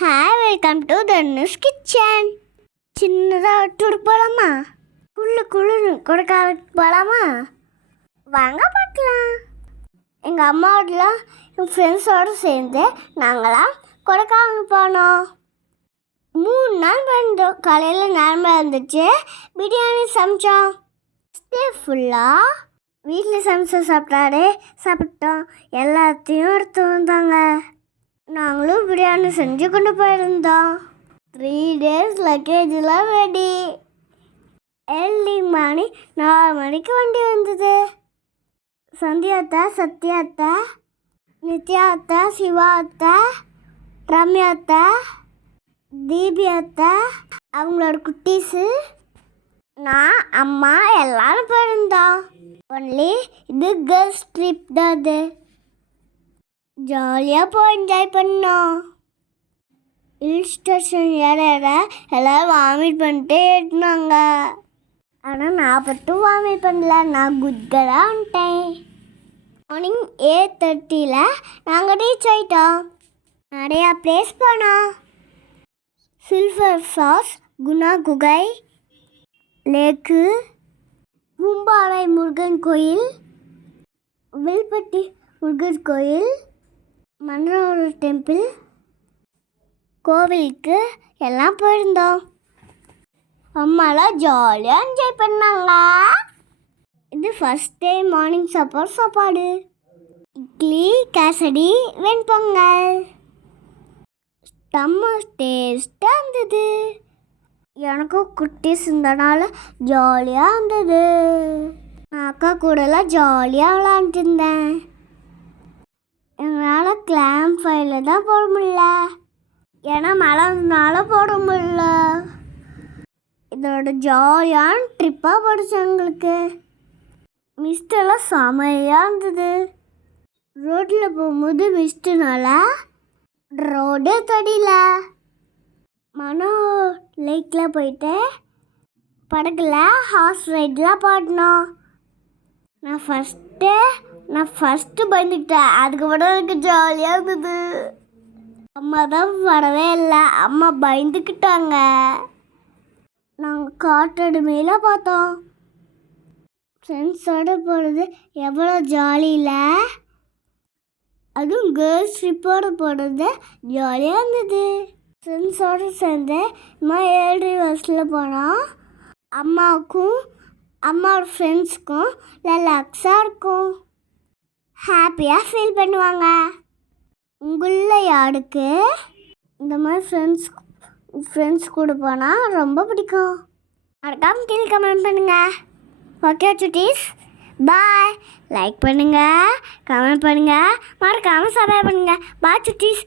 Hi, welcome to Dhanush kitchen. சின்னதாக tour போகலாமா? குளிர்னு கொடைக்கானல் போகலாமா? வாங்க பார்க்கலாம். எங்கள் அம்மாவோடலாம் என் ஃப்ரெண்ட்ஸோடு சேர்ந்து நாங்களாம் கொடைக்கானல் போனோம். 3 நாள் போயிருந்தோம். காலையில் நேரமாக இருந்துச்சு, பிரியாணி சமைச்சோம். டே ஃபுல்லாக வீட்டில் சமைச்ச சாப்பிட்டோம். எல்லாத்தையும் எடுத்து வந்தாங்க. நாங்களும் பிரியாணி செஞ்சு கொண்டு போயிருந்தோம். 3 days லக்கேஜெலாம் ரெடி. ஏர்லி மார்னிங் 4 மணிக்கு வண்டி வந்தது. சந்தியா அத்தா, சத்யா அத்தா, நித்யா அத்தா, சிவா அத்தா, ரம்யா அத்தா, தீபி அத்தா, அவங்களோட குட்டீஸு, நான், அம்மா எல்லாரும் போயிருந்தோம். ஒன்லி இது கேர்ள்ஸ் ட்ரிப் தான். அது ஜாலியாக போய் என்ஜாய் பண்ணோம். ஹில் ஸ்டேஷன் ஏற எல்லோரும் வாமிட் பண்ணிட்டே ஏறினாங்க. ஆனால் நான் மட்டும் வாமிட் பண்ணல, நான் குட்கராக வந்துட்டேன். மார்னிங் 8:30 நாங்கள் ரீச் ஆகிட்டோம். நிறையா பிளேஸ் போனோம். சில்வர் ஃபால்ஸ், குணா குகை, லேக்கு, பூம்பாறை முருகன் கோயில், வில்பட்டி முருகன் கோயில், மன்னரோட டெம்பிள், கோவிலுக்கு எல்லாம் போயிருந்தோம். அம்மாலாம் ஜாலியாக என்ஜாய் பண்ணாங்க. இது ஃபஸ்ட் டே மார்னிங் சாப்பாடு இட்லி, கேசரி, வெண்பொங்கல். செம்ம டேஸ்ட்டாக இருந்தது. எனக்கும் குட்டீஸ் இருந்தனால ஜாலியாக இருந்தது. நான் அக்கா கூடலாம் ஜாலியாக விளாண்டுட்டு இருந்தேன். எங்களால் கிளாம்ப் ஃபயரில் தான் போட முடியல, ஏன்னா மழைனால போட முடியல. இதோட ஜாலியான ட்ரிப்பாக போடுச்சு எங்களுக்கு. மிஸ்டெல்லாம் செமையாக இருந்தது. ரோட்டில் போகும்போது மிஸ்ட்டுனால ரோடே தெரியல. மனோ லேக்கில் போயிட்டு படகுல ஹார்ஸ் ரைட்லாம் பாடினோம். நான் ஃபஸ்ட்டு பயந்துக்கிட்டேன். அதுக்கப்புறம் எனக்கு ஜாலியாக இருந்தது. அம்மா தான் வரவே இல்லை, அம்மா பயந்துக்கிட்டாங்க. நாங்கள் காட்டோட மேலே பார்த்தோம். ஃப்ரெண்ட்ஸோடு போகிறது எவ்வளோ ஜாலி இல்லை? அதுவும் கேர்ள்ஸ் ட்ரிப்போடு போகிறது ஜாலியாக இருந்தது. ஃப்ரெண்ட்ஸோடு சேர்ந்து அம்மா 7 வருஷத்தில் போனோம். அம்மாவுக்கும் அம்மாவோட ஃப்ரெண்ட்ஸுக்கும் ரிலாக்ஸாக இருக்கும், ஹாப்பியாக ஃபீல் பண்ணுவாங்க. உங்களில் யாருக்கு இந்த மாதிரி ஃப்ரெண்ட்ஸ் கூட போனால் ரொம்ப பிடிக்கும்? மறக்காம கீழே கமெண்ட் பண்ணுங்கள். ஓகே சுட்டீஸ், பாய். லைக் பண்ணுங்கள், கமெண்ட் பண்ணுங்கள், மறக்காமல் சப்ஸ்கிரைப் பண்ணுங்கள். பாய் சுட்டீஸ்.